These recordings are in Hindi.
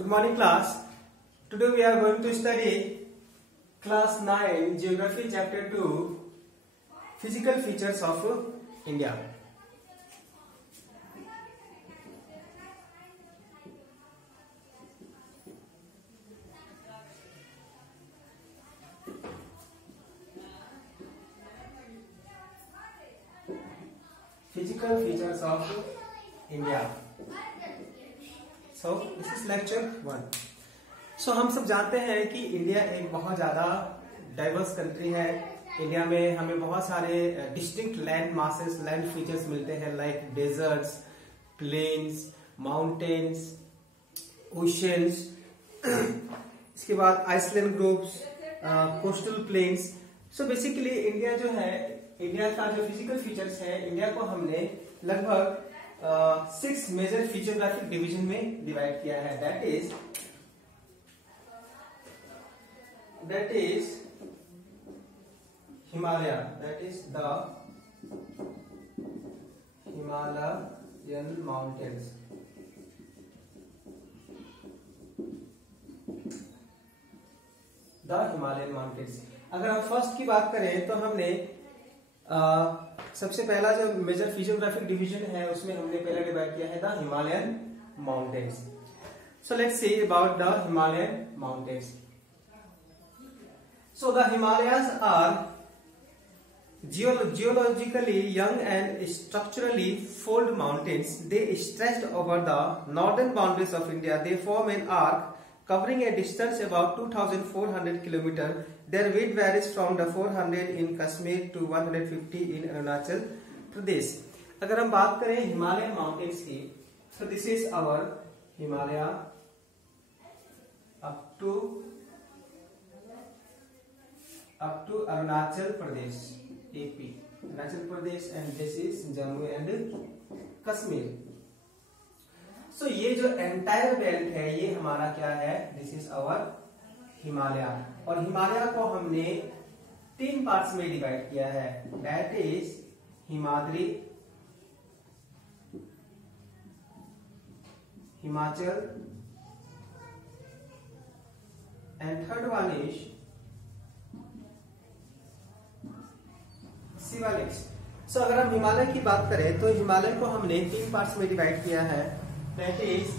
Good morning class. Today we are going to study class 9 Geography chapter 2 Physical features of India. Physical features of India. So this is lecture 1. So हम सब जानते हैं कि इंडिया एक बहुत ज़्यादा डाइवर्स कंट्री है. इंडिया में हमें बहुत सारे distinct land masses, land features मिलते हैं like deserts, plains, mountains, oceans, इसके बाद island groups, coastal plains. So basically India जो है, इंडिया का जो फिजिकल फीचर्स है, इंडिया को हमने लगभग 6 मेजर फिजियोग्राफिक डिवीजन में डिवाइड किया है. that is Himalaya, that is the Himalayan mountains. The Himalayan mountains. अगर हम फर्स्ट की बात करें तो हमने सबसे पहला जो मेजर फिजियोग्राफिक डिवीजन है उसमें हमने पहला डिवाइड किया है the Himalayan mountains. So let's see about the Himalayan mountains. So the Himalayas are geologically young and structurally fold mountains. They stretch over the northern boundaries of India. They form an arc covering a distance about 2,400 km. Their width varies from the 400 in Kashmir to 150 in Arunachal Pradesh. अगर हम बात करें हिमालयन माउंटेन्स की, so this is our Himalaya up to Arunachal Pradesh, AP, Arunachal Pradesh, and this is Jammu and Kashmir. So ये जो एंटायर बेल्ट है ये हमारा क्या है? This is our Himalaya. और हिमालय को हमने 3 पार्ट्स में डिवाइड किया है. That is Himadri, Himachal, and third one is Shivaliks. So अगर हम हिमालय की बात करें तो हिमालय को हमने 3 पार्ट्स में डिवाइड किया है. दैट इज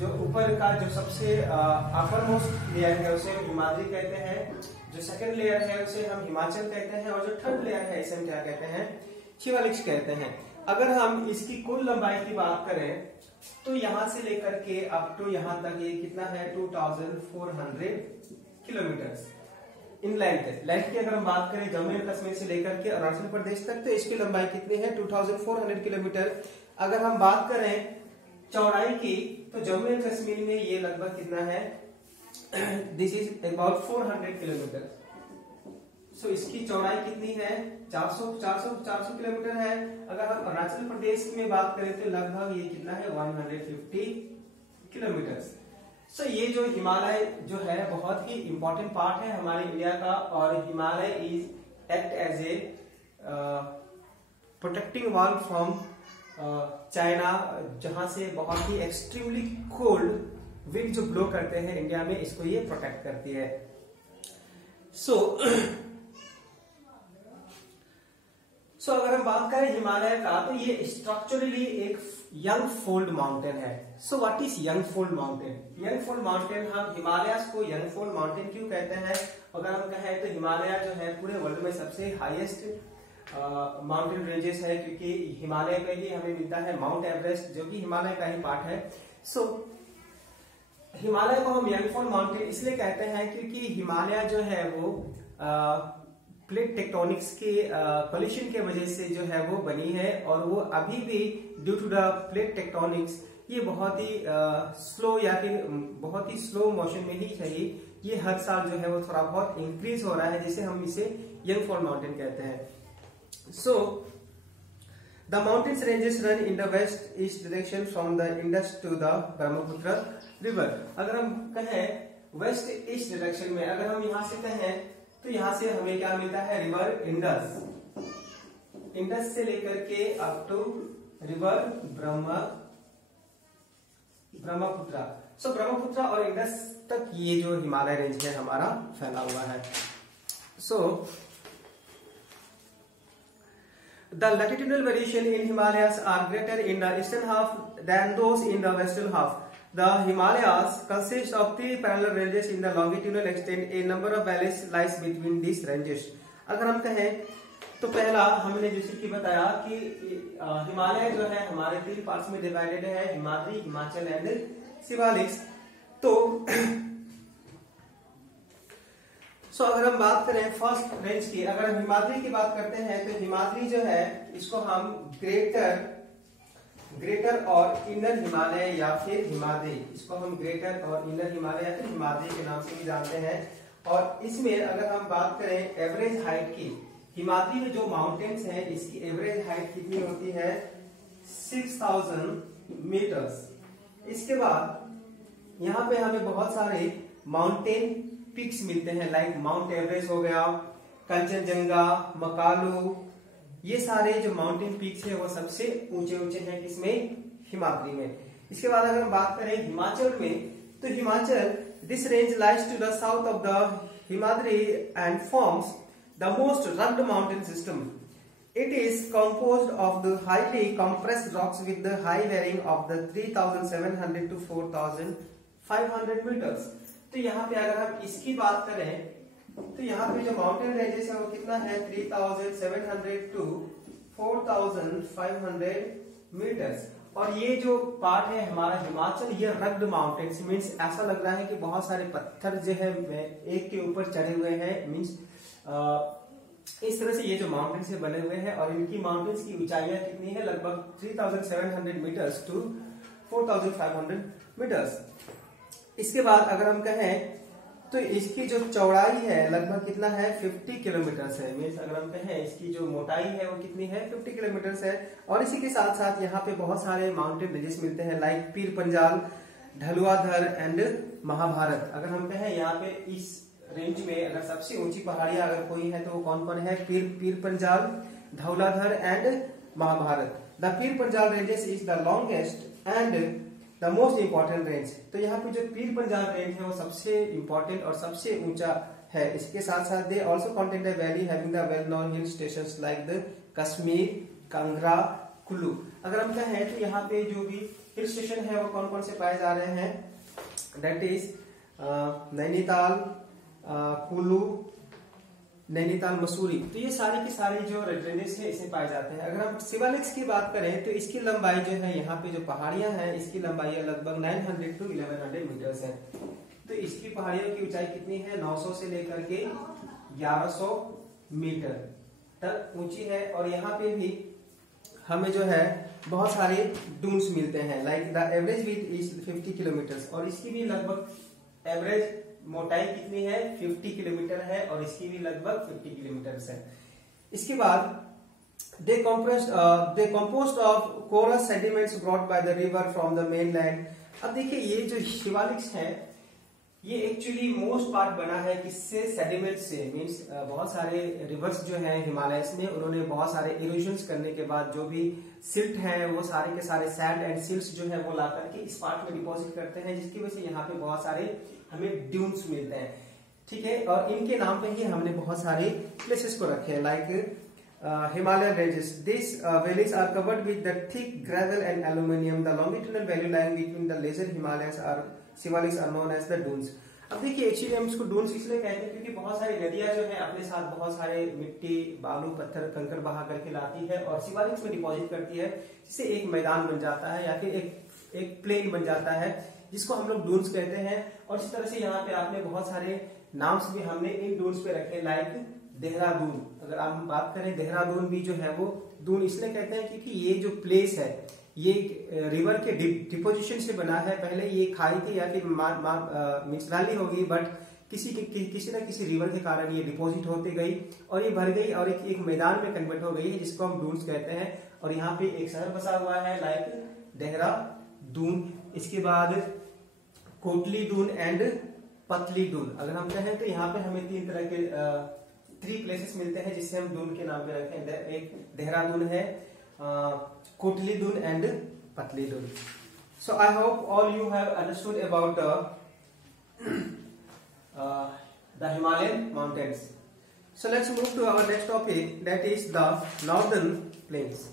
जो ऊपर का जो सबसे अपर मोस्ट लेयर है उसे हम हिमाद्री कहते हैं, जो सेकंड लेयर है उसे हम हिमाचल कहते हैं, और जो थर्ड लेयर है इसे हम क्या कहते हैं? शिवालिक्स कहते हैं. अगर हम इसकी कुल लंबाई की बात करें तो यहां से लेकर के अप टू यहां तक ये कितना है? 2400 किलोमीटर इन लेंथ की अगर हम बात करें जम्मू एंड कश्मीर से लेकर के अरुणाचल प्रदेश तक तो इसकी लंबाई कितनी है? 2400 किलोमीटर. अगर हम बात करें चौड़ाई की तो जम्मू एंड कश्मीर में ये लगभग कितना है? This is about 400 kilometre. So इसकी चौड़ाई कितनी है? 400 किलोमीटर है. अगर हम अरुणाचल प्रदेश में बात करें तो लगभग ये कितना है? 150 किलोमीटर. सो ये जो हिमालय जो है बहुत ही इंपॉर्टेंट पार्ट है हमारे इंडिया का, और Himalaya is act as a protecting wall from China, जहां से बहुत ही एक्सट्रीमली कोल्ड विंड जो ब्लो करते हैं इंडिया में, इसको ये प्रोटेक्ट करती है. सो अगर हम बात करें हिमालय का तो ये स्ट्रक्चरली एक यंग फोल्ड माउंटेन है. So what is young fold mountain? Young fold mountain, हम हिमालय को यंग फोल्ड माउंटेन क्यों कहते हैं? अगर हम कहें तो हिमालय जो है पूरे वर्ल्ड में सबसे हाईएस्ट माउंटेन रेंजेस है, क्योंकि हिमालय पे ही हमें मिलता है माउंट एवरेस्ट, जो कि हिमालय का ही पार्ट है. सो हिमालय को हम यंग फोल्ड माउंटेन इसलिए कहते हैं क्योंकि हिमालय जो है वो प्लेट टेक्टोनिक्स के कोलिशन के वजह से जो है वो बनी है, और वो अभी भी due to the plate tectonics ये बहुत ही स्लो या फिर बहुत ही स्लो मोशन में ही चाहिए. ये हर साल जो है वो थोड़ा बहुत इंक्रीज हो रहा है, जिसे हम इसे यंग फोल्ड माउंटेन कहते हैं. So the mountains ranges run in the west east direction from the Indus to the Brahmaputra river. अगर हम कहें वेस्ट ईस्ट डायरेक्शन में, अगर हम यहां से कहें तो यहां से हमें क्या मिलता है? River Indus. से लेकर के अप टू रिवर ब्रह्मपुत्र। सो ब्रह्मपुत्र और इंडस तक ये जो हिमालय रेंज है हमारा फैला हुआ है। सो the latitudinal variation in Himalayas are greater in the eastern half than those in the western half. The Himalayas consist of 3 parallel ranges in the longitudinal extent. A number of valleys lies between these ranges. अगर हम कहें तो पहला हमने जैसे कि बताया कि हिमालय जो है हमारे 3 पार्ट्स में डिवाइडेड है, हिमाद्री, हिमाचल एंड शिवालिक्स। तो अगर हम बात करें फर्स्ट रेंज की, अगर हम हिमाद्री की बात करते हैं तो हिमाद्री जो है इसको हम ग्रेटर और इनर हिमालय या फिर हिमाद्री, इसको हम ग्रेटर और इनर हिमालय या फिर हिमाद्री के नाम से भी जानते हैं। और इसमें अगर हम बात करें एवरेज हाइट की, हिमाद्री में जो माउंटेन्स हैं इसकी एवरेज हाइट कितनी होती है 6000 मीटर्स। इसके बाद यहाँ पे हमें बहुत सारे माउंटेन पिक्स मिलते हैं, लाइक माउंट एवरेस्ट हो गया, कंचनजंगा, मकालू, ये सारे जो माउंटेन पिक्स है वो सबसे ऊंचे ऊंचे हैं किसमें, हिमाद्री में। इसके बाद अगर हम बात करें हिमाचल में, तो Himachal this range lies to the south of the Himadri and forms the most rugged mountain system. It is composed of the highly compressed rocks with the high varying of the 3700 to 4500 meters। तो यहाँ पे अगर हम इसकी बात करें तो यहाँ पे जो माउंटेन रेंजेस है वो कितना है 3700 टू 4500 मीटर्स। और ये जो पार्ट है हमारा हिमाचल, ये रग्ड माउंटेन्स मीन्स ऐसा लग रहा है कि बहुत सारे पत्थर जो है एक के ऊपर चढ़े हुए हैं, मीन्स इस तरह से ये जो माउंटेन्स से बने हुए हैं। और इनकी माउंटेन्स की ऊंचाइयां कितनी है, लगभग 3700 मीटर्स टू 4500 मीटर्स। इसके बाद अगर हम कहें तो इसकी जो चौड़ाई है लगभग कितना है 50 किलोमीटर है, मीन्स अगर हम कहें इसकी जो मोटाई है वो कितनी है 50 किलोमीटर है। और इसी के साथ साथ यहाँ पे बहुत सारे माउंटेन रेंजेस मिलते हैं, लाइक पीर पंजाल, ढलुआधर एंड महाभारत। अगर हम कहें यहाँ पे इस रेंज में अगर सबसे ऊंची पहाड़ियां अगर कोई है तो वो कौन कौन है, Pir Panjal, Dhauladhar and Mahabharat. The Pir Panjal ranges is the longest and the most important range. तो यहाँ पे जो पीर पंजाल रेंज है वो सबसे इंपॉर्टेंट और सबसे ऊंचा है। इसके साथ साथ they also contain the valley having the well known hill stations like the Kashmir, Kangra, Kullu. अगर हम कहें तो यहाँ पे जो भी हिल स्टेशन है वो कौन कौन से पाए जा रहे हैं, दैट इज नैनीताल, कुल्लू, नैनीताल, मसूरी। तो ये सारे के सारे जो रेंजेस है इसमें पाए जाते हैं। अगर हम शिवालिक्स की बात करें तो इसकी लंबाई जो है यहाँ पे जो पहाड़ियां हैं इसकी लंबाई है लगभग 900 टू 1100 मीटर्स है। तो इसकी पहाड़ियों की ऊंचाई कितनी है 900 से लेकर के 1100 मीटर तक ऊंची है। और यहाँ पे भी हमें जो है बहुत सारे डून्स मिलते हैं, like the average width is 50 kilometre. और इसकी भी लगभग एवरेज मोटाई कितनी है 50 किलोमीटर है और इसकी भी लगभग 50 किलोमीटर है। इसके बाद they composed of coarse sediments brought by the river from the mainland. अब देखिए ये जो शिवालिक्स है ये एक्चुअली मोस्ट पार्ट बना है किससे, सेडिमेंट से, मींस बहुत सारे रिवर्स जो है हिमालयस में उन्होंने बहुत सारे इरोजन्स करने के बाद जो भी सिल्ट है वो सारे के सारे सैंड एंड सिल्ट्स जो है वो ला करके इस पार्ट में डिपॉजिट करते हैं, जिसकी वजह से यहाँ पे बहुत सारे हमें ड्यून्स मिलते हैं। ठीक है, और इनके नाम पे ही हमने बहुत सारे प्लेसेस को रखे हैं, like Himalayan ranges. This valleys are covered with the thick gravel and aluminium. The longitudinal valley line between the lesser Himalayas are Shivaliks are known as the Duns. अब देखिए एक्चुअली हम इसको डून्स इसलिए कहते हैं क्योंकि बहुत सारी नदियां जो है अपने साथ बहुत सारे मिट्टी, बालू, पत्थर, कंकड़ बहा करके लाती है और शिवालिक्स में डिपॉजिट करती है, जिससे एक मैदान बन जाता है या फिर एक प्लेन बन जाता है जिसको हम लोग डून्स कहते हैं। और इस तरह से यहाँ पे आपने बहुत सारे नाम्स भी हमने इन डून्स पे रखे, लाइक देहरादून। अगर आप बात करें देहरादून भी जो है वो दून इसलिए कहते हैं क्योंकि ये जो प्लेस है ये रिवर के डिपोजिशन से बना है। पहले ये खाई थी या फिर मिसलाली होगी, बट किसी न किसी रिवर के कारण ये डिपॉजिट होती गई और ये भर गई और एक मैदान में कन्वर्ट हो गई है, जिसको हम डून्स कहते हैं। और यहाँ पे एक शहर बसा हुआ है लाइक देहरादून। इसके बाद कोटली दून एंड पतली दून। अगर हम कहें तो यहाँ पे हमें 3 तरह के 3 प्लेसेस मिलते हैं जिससे हम दून के नाम पे रखें। एक देहरादून है, कोटली दून एंड पतली Doon. So I hope all you have understood about the Himalayan mountains. So let's move to our next topic, that is the northern plains.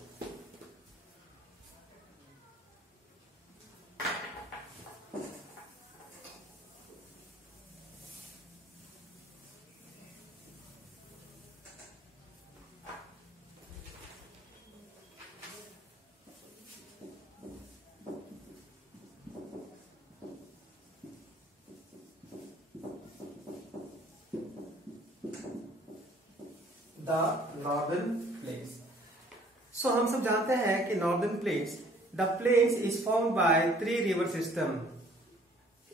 The northern plains. So हम सब जानते हैं कि northern plains, the plains is formed by three river system,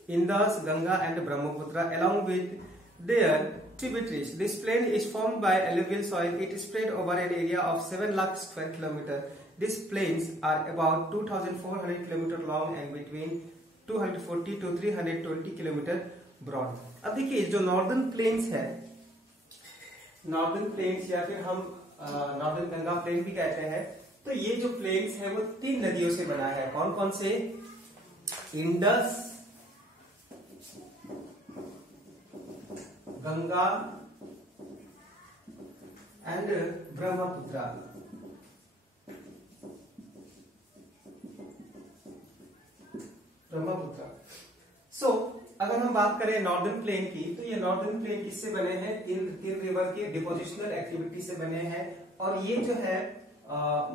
Indus, Ganga and Brahmaputra, along with their tributaries. This plain is formed by alluvial soil. It is spread over an area of 7 lakh square kilometer. These plains are about 2,400 kilometer long and between 240 to 320 kilometer broad. अब देखिए जो northern plains है, नॉर्दर्न प्लेन्स या फिर हम नॉर्दर्न गंगा प्लेन भी कहते हैं, तो ये जो प्लेन्स है वो 3 नदियों से बना है. कौन कौन से? इंडस, गंगा एंड ब्रह्मपुत्र. सो अगर हम बात करें नॉर्दर्न प्लेन की, तो ये नॉर्दर्न प्लेन किससे बने हैं? तीन रिवर के डिपोजिशनल एक्टिविटी से बने हैं. और ये जो है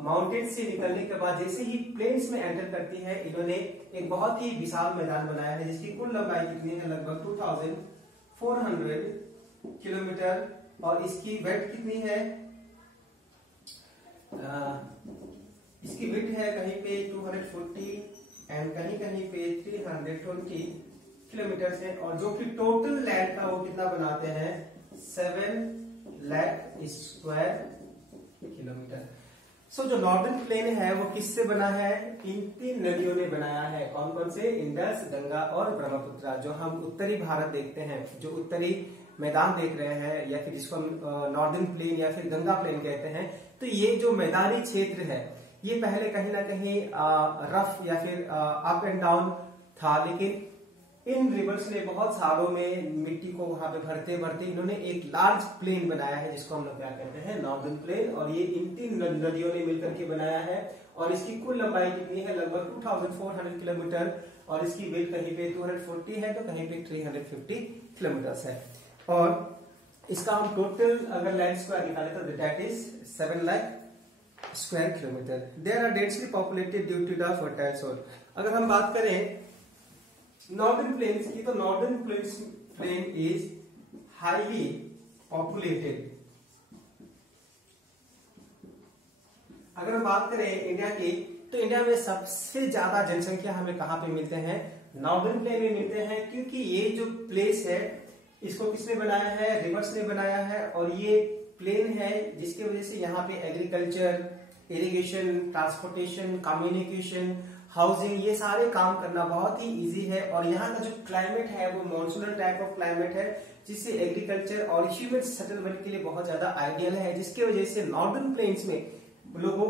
माउंटेन से निकलने के बाद जैसे ही प्लेन्स में एंटर करती है, इन्होंने एक बहुत ही विशाल मैदान बनाया है जिसकी कुल लंबाई कितनी है? लगभग 2400 किलोमीटर. और इसकी वेट कितनी है? इसकी विड्थ है कहीं पे 240 एंड कहीं कहीं पे 320 किलोमीटर है. और जो कि टोटल लैंड का वो कितना बनाते हैं? 7 लाख स्क्वायर किलोमीटर. सो जो नॉर्दर्न प्लेन है वो किससे बना है? इन 3 नदियों ने बनाया है. कौन कौन से? इंडस, गंगा और ब्रह्मपुत्र. जो हम उत्तरी भारत देखते हैं, जो उत्तरी मैदान देख रहे हैं, या फिर जिसको हम नॉर्दर्न प्लेन या फिर गंगा प्लेन कहते हैं, तो ये जो मैदानी क्षेत्र है ये पहले कहीं ना कहीं रफ या फिर अप एंड डाउन था, लेकिन इन रिवर्स ने बहुत सालों में मिट्टी को वहां पे भरते भरते इन्होंने एक लार्ज प्लेन बनाया है जिसको हम लोग क्या कहते हैं? Northern plain. और ये इन 3 नदियों ने मिलकर के बनाया है. और इसकी कुल लंबाई कितनी है? लगभग 2400 किलोमीटर. और इसकी विड्थ कहीं पे 240 है तो कहीं पे 350 किलोमीटर है. और इसका हम टोटल अगर लैंड स्क्वायर निकाले तो that is 7 lakh square kilometre. There are densely populated due to the fertile soil. अगर हम बात करें नॉर्दर्न प्लेन्स की, तो northern plain is highly populated. अगर हम बात करें इंडिया की, तो इंडिया में सबसे ज्यादा जनसंख्या हमें कहां पे मिलते हैं? नॉर्दर्न प्लेन में मिलते हैं. क्योंकि ये जो प्लेस है इसको किसने बनाया है? रिवर्स ने बनाया है. और ये प्लेन है जिसकी वजह से यहाँ पे agriculture, irrigation, transportation, communication, housing, ये सारे काम करना बहुत ही इजी है. और यहाँ का जो क्लाइमेट है वो मॉनसूनल टाइप ऑफ क्लाइमेट है, जिससे एग्रीकल्चर और ह्यूमन सेटलमेंट के लिए बहुत ज्यादा आइडियल है. जिसकी वजह से नॉर्दर्न प्लेन्स में लोगों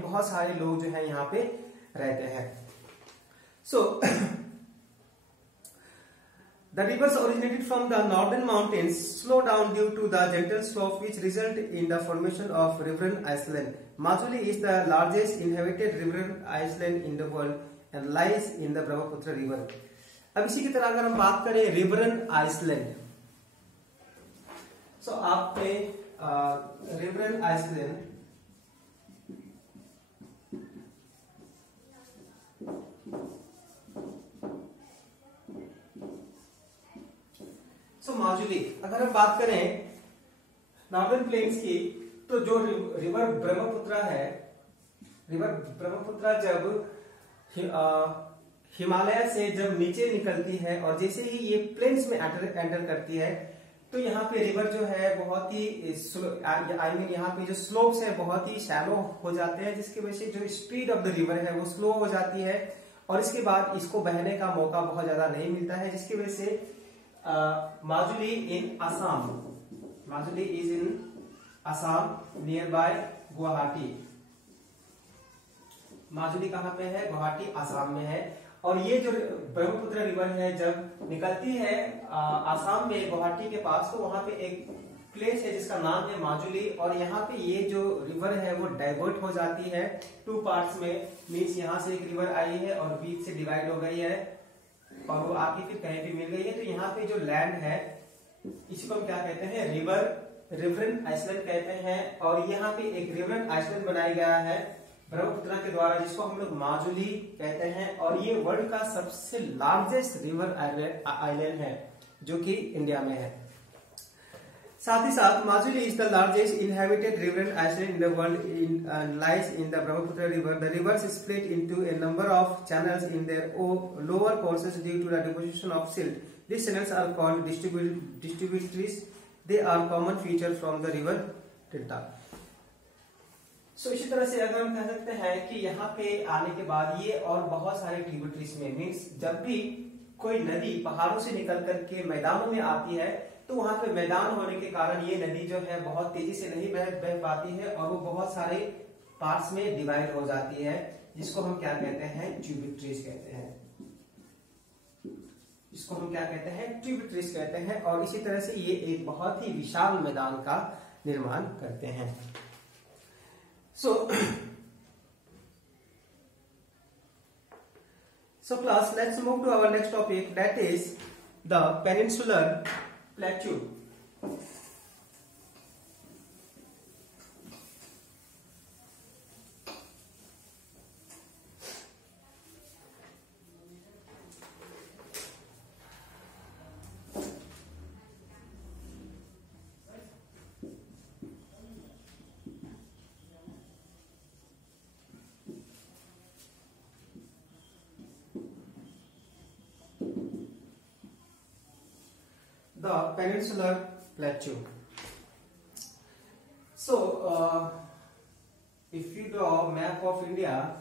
बहुत सारे लोग जो है यहाँ पे रहते हैं. सो the rivers originated from the northern mountains slow down due to the gentle slope which result in the formation of riverine island. Majuli is the largest inhabited riverine island in the world and lies in the Brahmaputra river. अब इसी की तरह अगर हम बात करें रिवरन आइसलैंड, सो आपने रिवरन आइसलैंड माजुली, अगर हम बात करें नॉर्दर्न प्लेन्स की, तो जो रिवर ब्रह्मपुत्र है, रिवर ब्रह्मपुत्र जब हिमालय से जब नीचे निकलती है और जैसे ही ये प्लेन्स में एंटर करती है, तो यहाँ पे रिवर जो है बहुत ही यहाँ पे जो स्लोप्स है बहुत ही शैलो हो जाते हैं, जिसकी वजह से जो स्पीड ऑफ द रिवर है वो स्लो हो जाती है. और इसके बाद इसको बहने का मौका बहुत ज्यादा नहीं मिलता है, जिसकी वजह से Majuli in Assam, Majuli is in Assam near by Guwahati. Majuli कहाँ पे है? गुवाहाटी आसाम में है। और ये जो ब्रह्मपुत्र रिवर है जब निकलती है आसाम में गुवाहाटी के पास, तो वहां पे एक प्लेस है जिसका नाम है माजुली। और यहाँ पे ये जो रिवर है वो डाइवर्ट हो जाती है टू पार्ट्स में, मीन्स यहाँ से एक रिवर आई है और बीच से डिवाइड हो गई है और वो आके फिर कहीं भी मिल गई है। तो यहाँ पे जो लैंड है इसको हम क्या कहते हैं? रिवरन आइसलैंड कहते हैं। और यहाँ पे एक रिवरन आइसलैंड बनाया गया है ब्रह्मपुत्र के द्वारा, जिसको हम लोग माजुली कहते हैं। और ये वर्ल्ड का सबसे लार्जेस्ट रिवर आइलैंड है जो कि इंडिया में है। साथ ही साथ Majuli is the largest inhabited riverine island in the world, lies in the Brahmaputra river. The river is split into a number of channels in their lower courses due to the deposition of silt. These channels are called distributaries. They are common feature from the river delta. So इसी तरह से अगर हम कह सकते हैं कि यहाँ पे आने के बाद ये और बहुत सारे ट्रिब्यूटरीज में, मीन्स जब भी कोई नदी पहाड़ों से निकल करके मैदानों में आती है तो वहां पे मैदान होने के कारण ये नदी जो है बहुत तेजी से नहीं बह पाती है और वो बहुत सारे पार्ट्स में डिवाइड हो जाती है, जिसको हम क्या कहते हैं? ट्रिब्यूटरीज कहते हैं। इसको हम क्या कहते हैं? ट्रिब्यूटरीज कहते हैं। और इसी तरह से ये एक बहुत ही विशाल मैदान का निर्माण करते हैं। So class, let's move to our next topic, that is the peninsular plateau. The peninsular plateau. So, if you draw a map of India,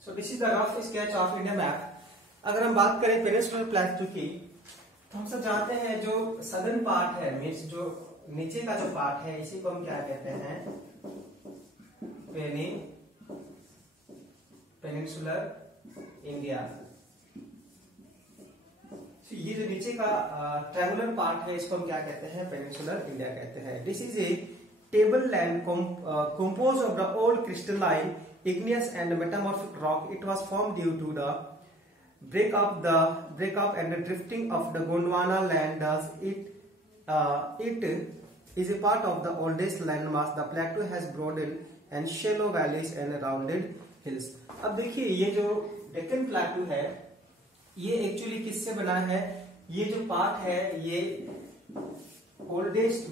so this is the rough sketch of India map. अगर हम बात करें पेनिनसुलर प्लेटो की, तो हम सब जानते हैं जो सदर्न पार्ट है, मीन्स जो नीचे का जो पार्ट है, इसी को हम क्या कहते हैं? Peninsular India. तो ये जो नीचे का ट्रायंगुलर पार्ट है इसको हम क्या कहते हैं? पेनिनसुलर इंडिया कहते हैं। This is a table land composed of the old crystalline, igneous and metamorphic rock. It was formed due to the break up and the drifting of the Gondwana land. Thus it is a part of the oldest landmass. The plateau has broad and shallow valleys and rounded hills. अब देखिए ये जो डेक्कन प्लेटो है ये एक्चुअली किससे बना है? ये जो पार्ट है ये ओल्डेस्ट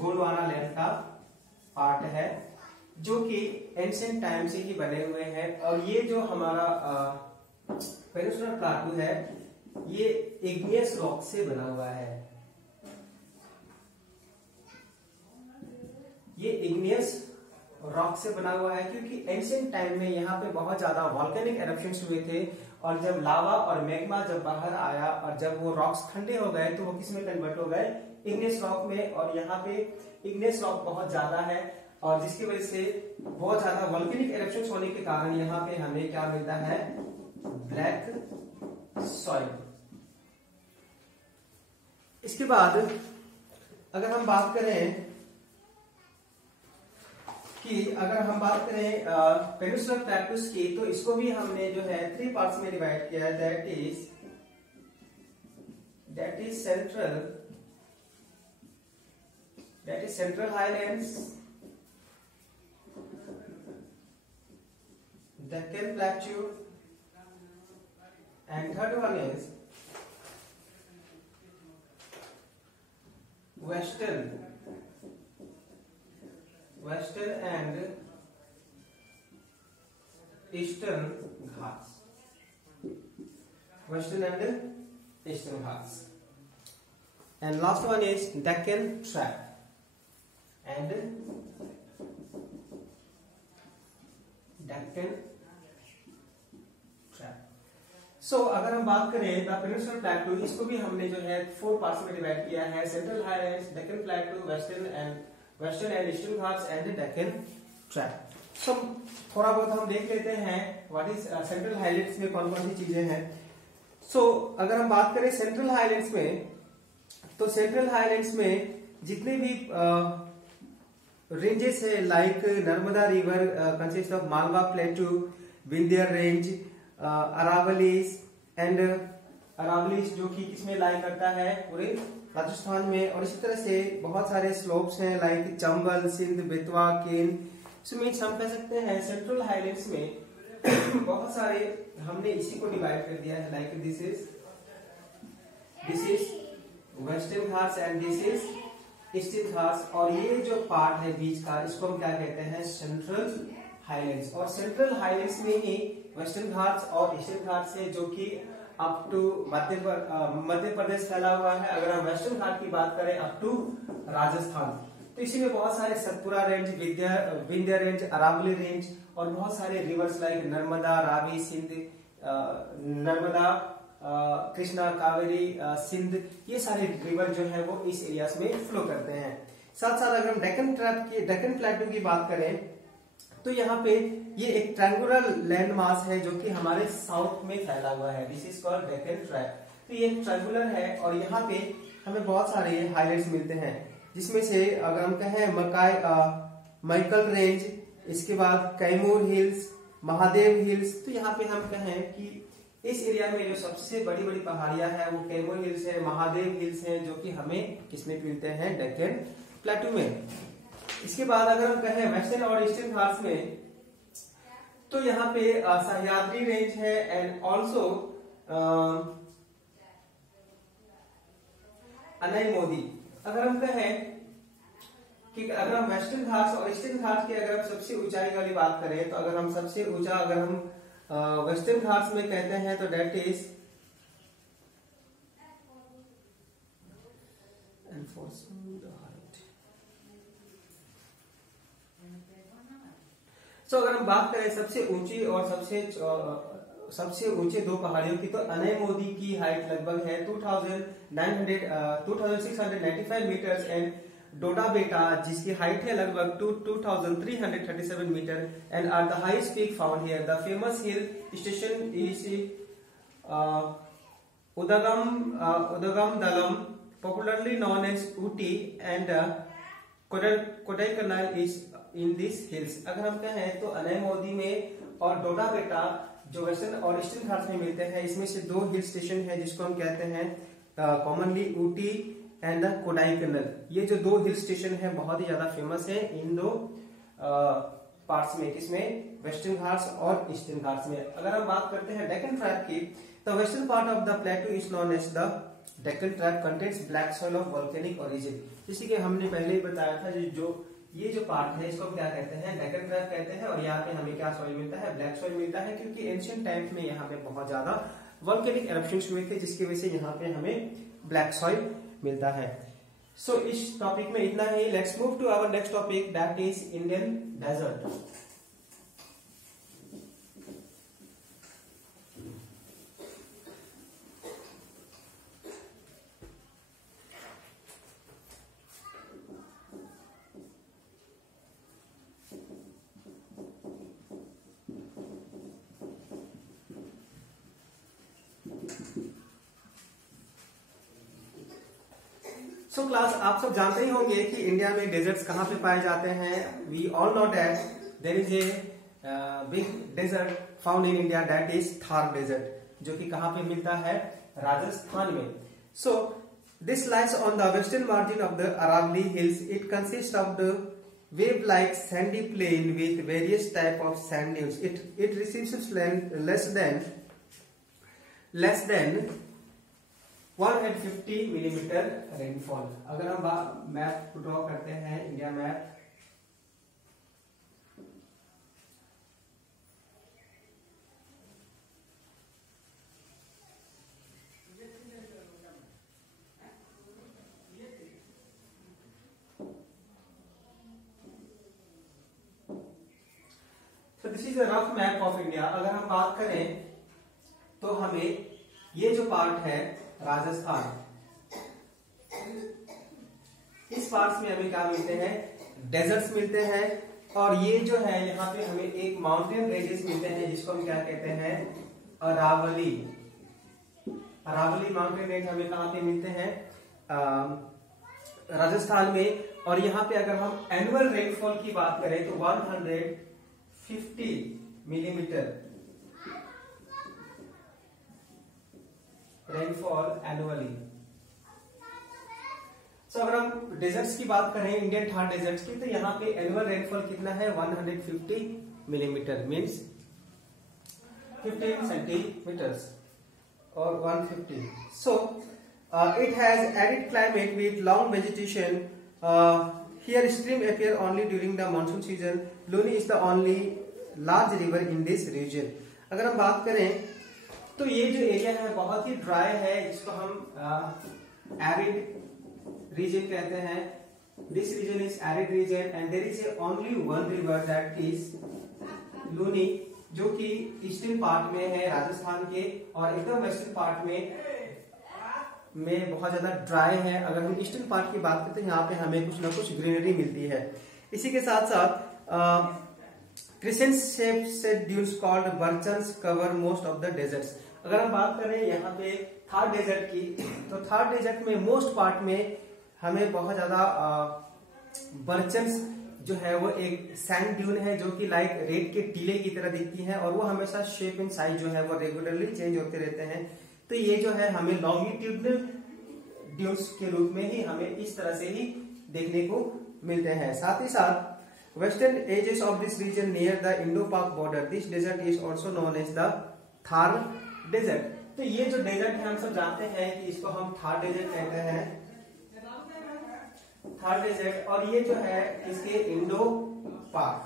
गोंडवाना लैंड का पार्ट है जो कि एंशिएंट टाइम से ही बने हुए हैं। और ये जो हमारा पेनिनसुलर प्लेटो है ये इग्नियस रॉक से बना हुआ है। ये इग्नियस रॉक से बना हुआ है क्योंकि एंशिएंट टाइम में यहाँ पे बहुत ज्यादा वॉल्केनिक एरप्शंस हुए थे और जब लावा और मैग्मा जब बाहर आया और जब वो रॉक्स ठंडे हो गए तो वो किस में कन्वर्ट हो गए? इग्नियस रॉक में। और यहाँ पे इग्नियस रॉक बहुत ज्यादा है और जिसकी वजह से बहुत ज्यादा वॉल्केनिक एरप्शंस होने के कारण यहाँ पे हमें क्या मिलता है? Black soil. इसके बाद अगर हम बात करें पेनिनसुलर प्लेटोस की, तो इसको भी हमने जो है 3 पार्ट्स में डिवाइड किया है। That is central highlands, Deccan plateau, and third one is western and eastern Ghats. And last one is Deccan Tract and Deccan trap. So अगर हम बात करें द पेनिनसुलर प्लेटू, इसको भी हमने जो है 4 पार्ट्स में डिवाइड किया है, central highlands, Deccan plateau, western and eastern Ghats and Deccan trap. So थोड़ा बहुत हम देख लेते हैं व्हाट इज सेंट्रल हाईलैंड्स में कौन कौन सी चीजें हैं। सो अगर हम बात करें सेंट्रल हाईलैंड्स में, तो सेंट्रल हाईलैंड्स में जितने भी रेंजेस है like Narmada river consist of Malwa प्लेटू, Vindhya range, Aravallis and Aravallis जो कि किसमें लाई करता है, पूरे राजस्थान में। और इसी तरह से बहुत सारे स्लोप्स हैं लाइक चंबल, सिंध, बेतवा, केन। सो मीन्स हम कह सकते हैं सेंट्रल हाईलैंड्स में बहुत सारे, हमने इसी को डिवाइड कर दिया है like this is western Ghats and this is eastern Ghats. और ये जो पार्ट है बीच का, इसको हम क्या कहते हैं, सेंट्रल हाईलैंड्स। और सेंट्रल हाईलैंड्स में ही वेस्टर्न घाट्स और ईस्टर्न घाट्स है जो कि अप टू मध्य प्रदेश फैला हुआ है। अगर हम वेस्टर्न घाट की बात करें अप टू राजस्थान, तो इसी में बहुत सारे Satpura range, Vindhya range, Aravalli range और बहुत सारे रिवर्स लाइक नर्मदा, रावी, सिंध, नर्मदा, कृष्णा, कावेरी, सिंध, ये सारे रिवर जो है वो इस एरियाज में फ्लो करते हैं। साथ साथ अगर हम डेक्कन प्लेटू की बात करें, तो यहाँ पे ये एक ट्रायंगुलर लैंड मास है जो कि हमारे साउथ में फैला हुआ है, this is called Deccan trap. तो ये ट्रायंगुलर है और यहाँ पे हमें बहुत सारे हाईलाइट्स मिलते हैं, जिसमें से अगर हम कहें मैकल रेंज, इसके बाद कैमूर हिल्स, महादेव हिल्स। तो यहाँ पे हम कहें कि इस एरिया में जो सबसे बड़ी बड़ी पहाड़ियां हैं वो कैमूर हिल्स है, महादेव हिल्स है, जो कि हमें किसमें मिलते हैं, डेक्कन प्लेटू में। इसके बाद अगर हम कहें वेस्टर्न और ईस्टर्न घाट्स में, तो यहाँ पे सह्याद्री रेंज है एंड ऑल्सो अनाई। अगर हम कहें कि अगर हम वेस्टर्न घाट्स और ईस्टर्न घाट्स की अगर हम सबसे ऊंचाई वाली बात करें, तो अगर हम सबसे ऊंचा अगर हम वेस्टर्न घाट्स में कहते हैं तो डेट इज सो अगर हम बात करें सबसे ऊंची और सबसे ऊंचे दो पहाड़ियों की, तो अनैमोदी की हाइट लगभग है 2695 मीटर्स एंड डोडा बेटा जिसकी हाइट है लगभग 2337 metre and are the highest peak found here. The famous hill station is Udhagamandalam, popularly known as Ooty, and Kodaikanal is in this hills. अगर हम कहें तो अनैमोदी में और डोडा बेटा जो वेस्टर्न और ईस्टर्न घाट्स में मिलते हैं, इसमें से दो हिल स्टेशन है जिसको हम कहते हैं commonly Ooty and the Kodaikanal. ये जो दो हिल स्टेशन है बहुत ही ज्यादा फेमस है इन दो पार्ट्स में, किसमें, वेस्टर्न घाट्स और ईस्टर्न घाट्स में। अगर हम बात करते हैं डेक्कन ट्रैप की, तो western part of the plateau is known as the Deccan trap contains black soil of volcanic origin. जैसे कि हमने पहले ही बताया था, ये जो पार्ट है इसको हम क्या कहते हैं, डेक्कन ट्रैप कहते हैं। और यहाँ पे हमें क्या सॉइल मिलता है, ब्लैक सॉइल मिलता है, क्योंकि एंशिएंट टाइम्स में यहाँ पे बहुत ज्यादा वोल्केनिक एरप्शंस हुए थे, जिसकी वजह से यहाँ पे हमें ब्लैक सॉइल मिलता है। सो इस टॉपिक में इतना ही। Let's move to our next topic, that is Indian desert. So class, आप सब जानते ही होंगे कि इंडिया में डेजर्ट्स कहाँ पे पाए जाते हैं। We all know that there is a big desert found in India, that is Thar desert, जो कि कहाँ पे मिलता है, राजस्थान में। So this lies on the western margin of the Aravalli hills. It consist of the wave like sandy plain with various type of sand dunes. It receives less than 150 millimetre rainfall. अगर हम मैप ड्रॉ करते हैं, इंडिया मैप, तो this is a rough map of India. अगर हम बात करें तो हमें ये जो पार्ट है राजस्थान, इस पार्ट में हमें क्या मिलते हैं, डेजर्ट्स मिलते हैं, और ये जो है यहाँ पे हमें एक माउंटेन रेंजेस मिलते हैं जिसको हम क्या कहते हैं, अरावली। अरावली माउंटेन रेंज हमें कहाँ पे मिलते हैं, राजस्थान में। और यहाँ पे अगर हम एनुअल रेनफॉल की बात करें तो 150 मिलीमीटर रेनफॉल एनुअली। तो अगर हम डेजर्ट्स की बात करें, इंडियन थार डेजर्ट्स की, तो यहाँ पे एनुअल रेनफॉल कितना है, 150 मिलीमीटर, मीन्स 15 सेंटीमीटर्स और 150। सो it has arid climate with long vegetation. Here stream appear only during the monsoon season. Luni is the only large river in this region. अगर हम बात करें तो ये जो एरिया है बहुत ही ड्राई है, जिसको हम एरिड रीजन कहते हैं। This region is arid region and there is only one river that is Luni, जो कि ईस्टर्न पार्ट में है राजस्थान के, और एकदम वेस्टर्न पार्ट में बहुत ज्यादा ड्राई है। अगर हम ईस्टर्न पार्ट की बात करते हैं, यहाँ पे हमें कुछ ना कुछ ग्रीनरी मिलती है। इसी के साथ साथ क्रिसेंट शेप से dunes called barchans cover most of the deserts. अगर हम बात करें यहाँ पे थार डेजर्ट की, तो थार डेजर्ट में मोस्ट पार्ट में हमें बहुत ज्यादा बर्चन्स जो है वो एक सैंड ड्यून है, जो कि लाइक रेत के टीले की तरह दिखती है, और वो हमेशा शेप एंड साइज जो है वो रेगुलरली चेंज होते रहते हैं। तो ये जो है हमें लॉन्गिट्यूडनल ड्यून्स के रूप में ही हमें इस तरह से ही देखने को मिलते हैं। साथ ही साथ western edges of this region near the Indo Pak border, this desert is also known as the Thar desert. तो ये जो डेजर्ट है हम सब जानते हैं कि इसको हम थार डेजर्ट कहते हैं, थार डेजर्ट। और ये जो है इसके इंडो पाक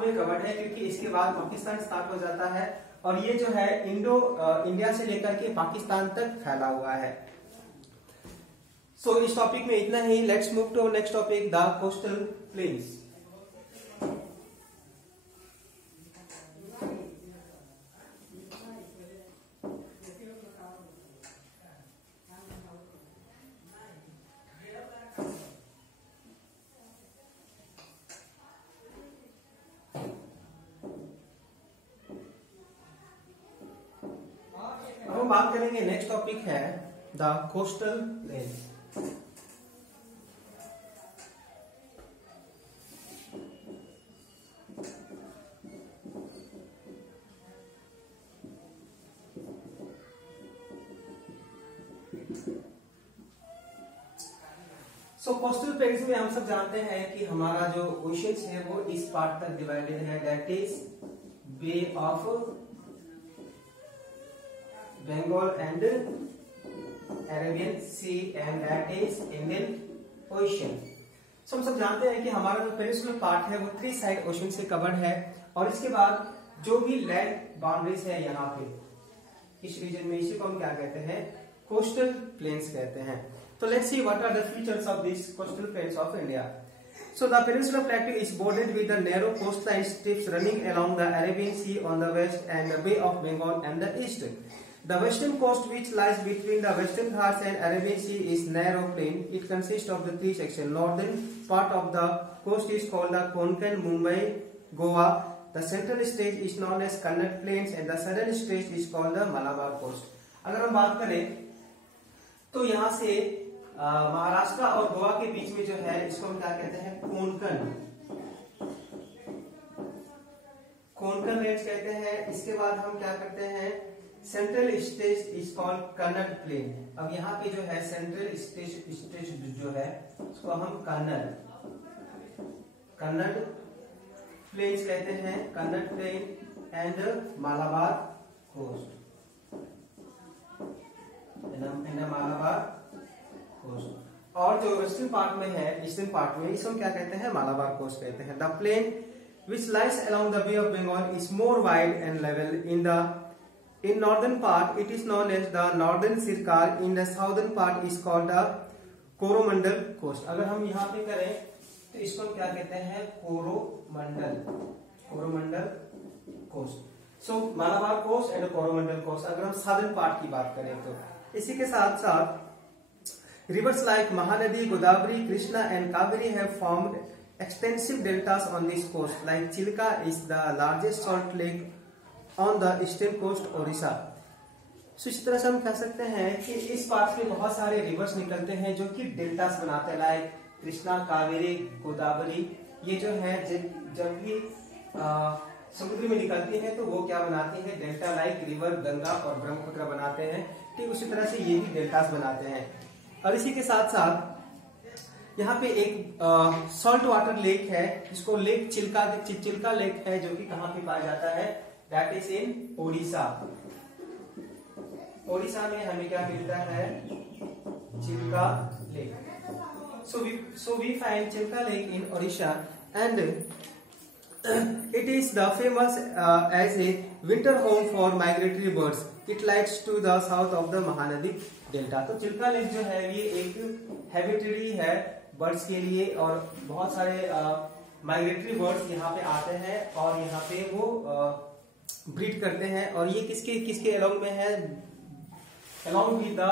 में कवर्ड है, क्योंकि इसके बाद पाकिस्तान स्टार्ट हो जाता है, और ये जो है इंडिया से लेकर के पाकिस्तान तक फैला हुआ है। सो इस टॉपिक में इतना ही। Let's move to next topic, the coastal plains. हम बात करेंगे, नेक्स्ट टॉपिक है the coastal plain. So coastal plains में हम सब जानते हैं कि हमारा जो ओशंस है वो इस पार्ट तक डिवाइडेड है, that is Bay of Bengal and Arabian Sea, and that is Indian Ocean. So हम सब जानते हैं कि हमारा जो पेनिनसुलर पार्ट है वो 3 साइड ओशन से कवर्ड है, और इसके बाद जो भी लैंड बाउंड्रीज है यहाँ पे इस रीजन में, इसी को हम क्या कहते हैं, कोस्टल प्लेन्स कहते हैं। So let's see what are the features of these coastal plains of India. So the peninsular plateau is bordered with the narrow coastline strips running along the Arabian Sea on the west and the Bay of Bengal on the east. The western coast, which lies between the Western Ghats and Arabian Sea, is narrow plain. It consists of the 3 sections. Northern part of the coast is called the Konkan, Mumbai, Goa. The central stretch is known as Kannada Plains and the southern stretch is called the Malabar coast. अगर हम बात करें तो यहाँ से महाराष्ट्र और गोवा के बीच में जो है इसको हम क्या कहते हैं, कोंकण रेंज कहते हैं। इसके बाद हम क्या करते हैं, central state is called Kannada plain. अब यहाँ पे जो है सेंट्रल स्टेट जो है उसको हम कन्नड़ प्लेन्स कहते हैं, Kannada plain and Malabar coast, Malabar coast. और जो वेस्टर्न पार्ट में है, ईस्टर्न पार्ट में, इसको क्या कहते हैं, मालाबार कोस्ट कहते हैं। The plain which lies along the Bay of Bengal is more wide and level. In northern part it is known as the northern Sircar. In the southern part is called the Coromandel coast. अगर हम यहाँ पे करें तो इसको हम क्या कहते हैं, Coromandel, Coromandel coast. So Malabar coast and Coromandel coast, अगर हम साउदर्न पार्ट की बात करें तो। इसी के साथ साथ reverse like Mahanadi, Godavari, Krishna and Kaveri have formed extensive deltas on this coast, like Chilka is the largest salt lake on the eastern coast Orissa. So इस तरह से हम कह सकते हैं कि इस पार्ट में बहुत सारे रिवर्स निकलते हैं जो कि डेल्टास बनाते हैं, लाइक कृष्णा, कावेरी, गोदावरी। ये जो है जब भी समुद्र में निकलती है तो वो क्या बनाती है, डेल्टा, लाइक रिवर गंगा और ब्रह्मपुत्र बनाते हैं। ठीक उसी तरह से ये भी डेल्टास बनाते हैं। और इसी के साथ साथ यहाँ पे एक सॉल्ट वाटर लेक है जिसको लेक चिल्का लेक है, जो कि कहाँ पे पाया जाता है, that is in Odisha. Odisha में हमें क्या मिलता है, Chilka lake. So we find Chilka lake in Odisha and it is the famous as a winter home for migratory birds. It lies to the south of the Mahanadi Delta. तो चिल्का लेक जो है ये एक हैबिटेटरी है बर्ड्स के लिए, और बहुत सारे माइग्रेटरी बर्ड्स यहाँ पे आते हैं और यहाँ पे वो ब्रीड करते हैं। और ये किसके अलोंग में है, along with the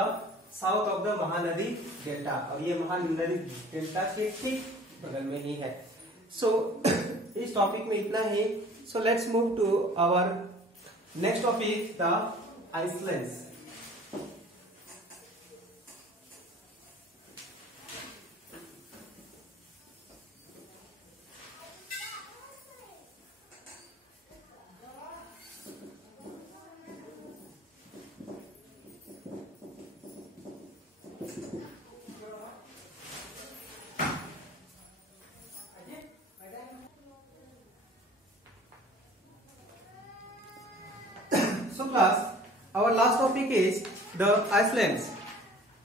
south of the Mahanadi delta, और ये महानदी डेल्टा के ठीक बगल में ही है। सो इस टॉपिक में इतना ही। So let's move to our next topic, the islands. So class, our last topic is the Icelands.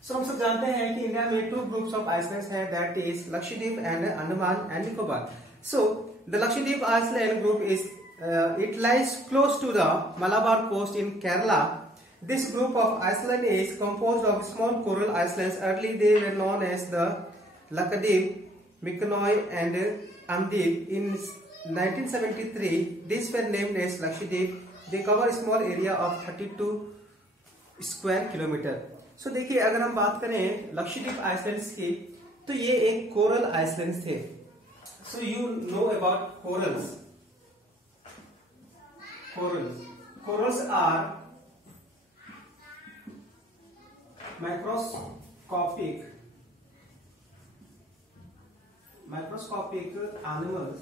So हम सब जानते हैं कि इंडिया में 2 groups of islands हैं, that is Lakshadweep and Andaman and Nicobar. So the Lakshadweep island group is it lies close to the Malabar coast in Kerala. This group of island is composed of small coral islands. Early they were known as the Lakadweep, Mykonos and Amdweep. In 1973, these were named as Lakshadweep. They cover a small area of 32 square kilometre. So देखिए, अगर हम बात करें लक्षद्वीप आइसलैंड्स की, तो ये एक कोरल आइसलैंड्स थे। So you know about corals. Corals are microscopic animals